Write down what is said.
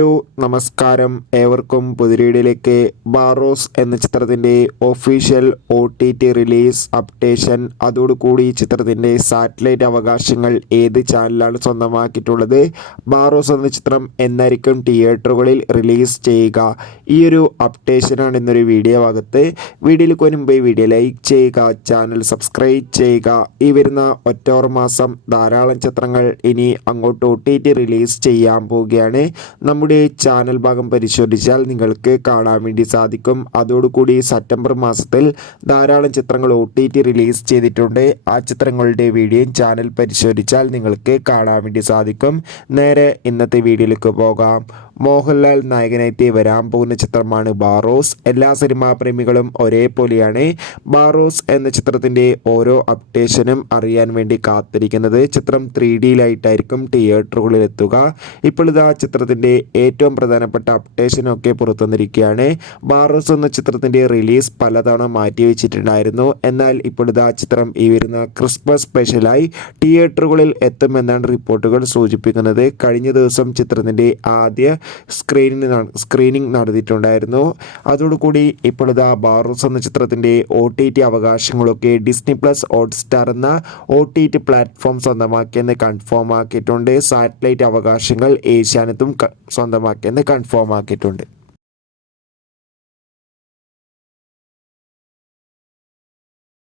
Hello നമസ്കാരം, ഏവർക്കും പുതിരീടിലേക്ക്. ബാറോസ് എന്ന ചിത്രത്തിൻ്റെ ഒഫീഷ്യൽ OTT റിലീസ് അപ്ഡേഷൻ, അതോടുകൂടി ചിത്രത്തിൻ്റെ സാറ്റലൈറ്റ് അവകാശങ്ങൾ ഏത് ചാനലാണ് സ്വന്തമാക്കിയിട്ടുള്ളത്, ബാറോസ് എന്ന ചിത്രം എന്നായിരിക്കും തിയേറ്ററുകളിൽ റിലീസ് ചെയ്യുക, ഈ ഒരു അപ്ഡേഷനാണ് ഇന്നൊരു വീഡിയോ ഭാഗത്ത്. വീഡിയോയിലേക്ക് മുൻപ് വീഡിയോ ലൈക്ക് ചെയ്യുക, ചാനൽ സബ്സ്ക്രൈബ് ചെയ്യുക. ഈ വരുന്ന ഒക്ടോബർ മാസം ധാരാളം ചിത്രങ്ങൾ ഇനി അങ്ങോട്ട് OTT റിലീസ് ചെയ്യാൻ പോവുകയാണ്. നമ്മുടെ ചാനൽ ഭാഗം പരിശോധിച്ചാൽ നിങ്ങൾക്ക് കാണാൻ വേണ്ടി സാധിക്കും. അതോടുകൂടി സെപ്റ്റംബർ മാസത്തിൽ ധാരാളം ചിത്രങ്ങൾ OTT റിലീസ് ചെയ്തിട്ടുണ്ട്. ആ ചിത്രങ്ങളുടെ വീഡിയോ ചാനൽ പരിശോധിച്ചാൽ നിങ്ങൾക്ക് കാണാൻ വേണ്ടി സാധിക്കും. നേരെ ഇന്നത്തെ വീഡിയോയിലേക്ക് പോകാം. മോഹൻലാൽ നായകനായിട്ട് വരാൻ പോകുന്ന ചിത്രമാണ് ബാറോസ്. എല്ലാ സിനിമാ പ്രേമികളും ഒരേപോലെയാണ് ബാറോസ് എന്ന ചിത്രത്തിൻ്റെ ഓരോ അപ്ഡേഷനും അറിയാൻ വേണ്ടി കാത്തിരിക്കുന്നത്. ചിത്രം 3Dയിലായിട്ടായിരിക്കും തിയേറ്ററുകളിൽ എത്തുക. ഇപ്പോൾ ഇതാ ചിത്രത്തിൻ്റെ ഏറ്റവും പ്രധാനപ്പെട്ട അപ്ഡേഷനൊക്കെ പുറത്തു വന്നിരിക്കുകയാണ്. ബാറോസ് എന്ന ചിത്രത്തിൻ്റെ റിലീസ് പലതവണ മാറ്റിവെച്ചിട്ടുണ്ടായിരുന്നു. എന്നാൽ ഇപ്പോൾ ഇതാ ചിത്രം ഈ വരുന്ന ക്രിസ്മസ് സ്പെഷ്യലായി തിയേറ്ററുകളിൽ എത്തുമെന്നാണ് റിപ്പോർട്ടുകൾ സൂചിപ്പിക്കുന്നത്. കഴിഞ്ഞ ദിവസം ചിത്രത്തിൻ്റെ ആദ്യ സ്ക്രീനിങ് നടത്തിയിട്ടുണ്ടായിരുന്നു. അതോടുകൂടി ഇപ്പോൾ ഇതാ ബാറോസ് എന്ന ചിത്രത്തിൻ്റെ OTT അവകാശങ്ങളൊക്കെ ഡിസ്നി പ്ലസ് ഹോട്ട്സ്റ്റാർ എന്ന OTT പ്ലാറ്റ്ഫോം സ്വന്തമാക്കിയെന്ന് കൺഫേം ആക്കിയിട്ടുണ്ട്. സാറ്റലൈറ്റ് അവകാശങ്ങൾ ഏഷ്യാനെറ്റും സ്വന്തമാക്കിയെന്ന് കൺഫേം ആക്കിയിട്ടുണ്ട്.